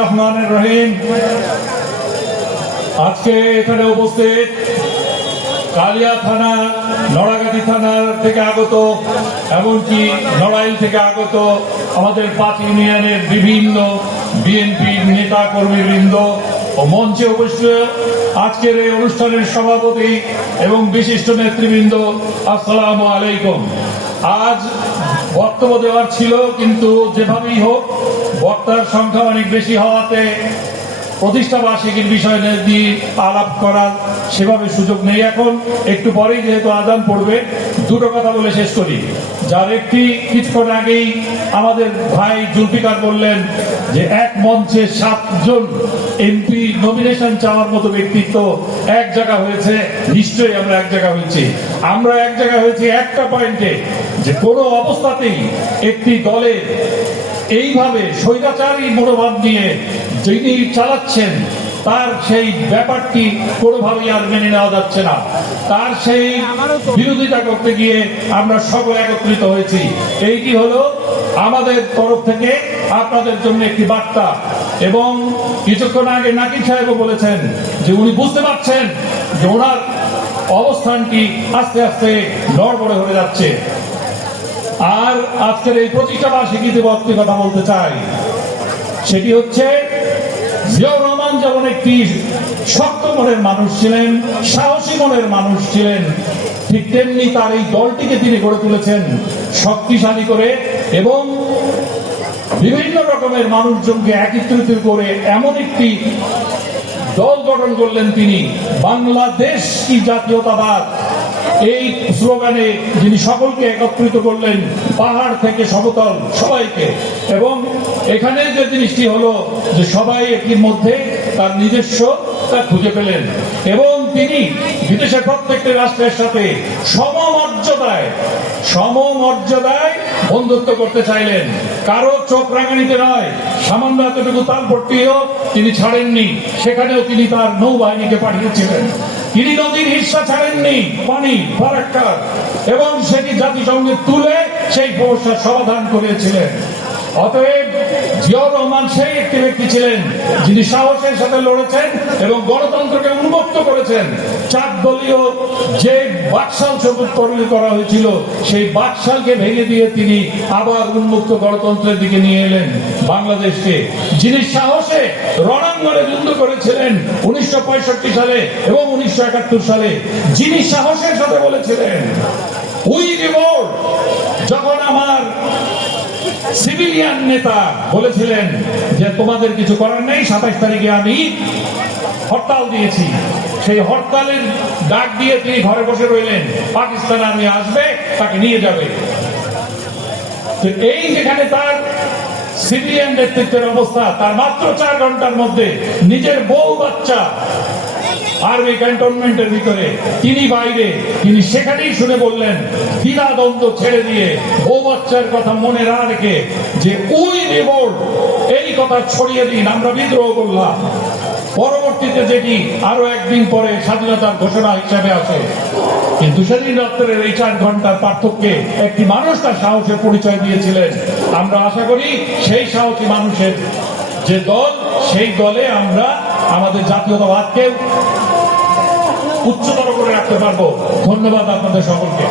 রহমানুর রহিম। আজকে এখানে উপস্থিত কালিয়া থানা, নড়াগাতি থানার থেকে আগত, এমনকি নড়াইল থেকে আগত আমাদের 5 ইউনিয়নের বিভিন্ন বিএনপির নেতা কর্মীবৃন্দ ও মঞ্চে উপস্থিত আজকের এই অনুষ্ঠানের সভাপতি এবং বিশিষ্ট নেতৃবৃন্দ, আসসালামু আলাইকুম। আজ বক্তব্য দেওয়ার ছিল, কিন্তু যেভাবেই হোক বক্তার সংখ্যা অনেক বেশি হওয়াতে প্রতিষ্ঠা বার্ষিকীর বিষয় নিয়ে আলাপ করার সেভাবে সুযোগ নেই। এখন একটু পরেই যেহেতু আজান পড়বে, দুটো কথা বলে শেষ করি। যার একটি, কিছুক্ষণ আগেই আমাদের ভাই জুলফিকার বললেন যে এক মঞ্চে 7 জন এমপি নমিনেশন চাওয়ার মতো ব্যক্তিত্ব এক জায়গা হয়েছে। নিশ্চয়ই আমরা এক জায়গা হয়েছি। আমরা এক জায়গা হয়েছি একটা পয়েন্টে, যে কোনো অবস্থাতেই একটি দলের এইভাবে স্বৈরাচারী মনোভাব নিয়ে যিনি চালাচ্ছেন তার সেই ব্যাপারটি কোনোভাবেই আর মেনে নেওয়া যাচ্ছে না। তার সেই বিরোধিতা করতে গিয়ে আমরা সকলে একত্রিত হয়েছি। এইটি হলো আমাদের তরফ থেকে আপনাদের জন্য একটি বার্তা। এবং কিছুক্ষণ আগে নাকিব সাহেবও বলেছেন যে উনি বুঝতে পারছেন যে ওনার অবস্থানটি আস্তে আস্তে নড়বড়ে হয়ে যাচ্ছে। আর আজকের এই প্রতিষ্ঠা বার্ষিকীতে একটি কথা বলতে চাই, সেটি হচ্ছে জিয়াউর রহমান যেমন একটি শক্ত মনের মানুষ ছিলেন, সাহসী মনের মানুষ ছিলেন, ঠিক তেমনি তার এই দলটিকে তিনি গড়ে তুলেছেন শক্তিশালী করে এবং বিভিন্ন রকমের মানুষজনকে একত্রিত করে এমন একটি দল গঠন করলেন তিনি। বাংলাদেশ কি জাতীয়তাবাদ, এই স্লোগানে যিনি সকলকে একত্রিত করলেন, পাহাড় থেকে সমতল সবাইকে। এবং এখানে যে জিনিসটি হলো যে সবাই এটির মধ্যে তার নিজস্বতা খুঁজে পেলেন এবং তিনি বিদেশের প্রত্যেকটি রাষ্ট্রের সাথে সমমর্যাদায় বন্ধুত্ব করতে চাইলেন। কারো চোখ রাঙানিতে নয়, সামান্য এতটুকু তালপট্টিও তিনি ছাড়েননি। সেখানেও তিনি তার নৌবাহিনীকে পাঠিয়েছিলেন। তিনি নদীর হিস্সা ছাড়েননি, পানি ফারাক্কার, এবং সেটি জাতিসংঘে তুলে সেই সমস্যার সমাধান করেছিলেন। অতএব জিয়াউর রহমান সেই একটি ব্যক্তি ছিলেন যিনি সাহসের সাথে লড়েছেন এবং গণতন্ত্রকে উন্মুক্ত করেছেন। 4 দলীয় যে বাকশাল সবুজ তৈরি করা হয়েছিল, সেই বাকশালকে ভেঙে দিয়ে তিনি আবার উন্মুক্ত গণতন্ত্রের দিকে নিয়ে এলেন বাংলাদেশকে। যিনি সাহসে রণাঙ্গনে যুদ্ধ করেছিলেন 1965 সালে এবং 1971 সালে, যিনি সাহসের সাথে বলেছিলেন উই রিভোল্ট, যখন আমার সিভিলিয়ান নেতা বলেছিলেন যে তোমাদের কিছু করার নেই, 27 তারিখে আমি হরতাল দিয়েছি, সেই হরতালের ডাক দিয়ে তিনি ঘরে বসে রইলেন। পাকিস্তান আর্মি আসবে, তাকে নিয়ে যাবে। তো এই যেখানে তার সিভিলিয়ান নেতৃত্বের অবস্থা, তার মাত্র 4 ঘন্টার মধ্যে নিজের বউ বাচ্চা আর্মি ক্যান্টনমেন্টের ভিতরে, তিনি বাইরে, তিনি সেখানেই শুনে বললেন দ্বিধাদ্বন্দ্ব ছেড়ে দিয়ে, বউ বাচ্চার কথা মনে না রেখে, যে উই রিভোল্ট, এই কথা ছড়িয়ে দিন, আমরা বিদ্রোহ করলাম। পরবর্তীতে যেটি আরো একদিন পরে স্বাধীনতার ঘোষণা হিসাবে আসে। কিন্তু সেদিন রাত্রের এই 4 ঘন্টার পার্থক্যে একটি মানুষ তার সাহসের পরিচয় দিয়েছিলেন। আমরা আশা করি সেই সাহসী মানুষের যে দল, সেই দলে আমরা আমাদের জাতীয়তাবাদকে উচ্চতর করে রাখতে পারবো। ধন্যবাদ আপনাদের সকলকে।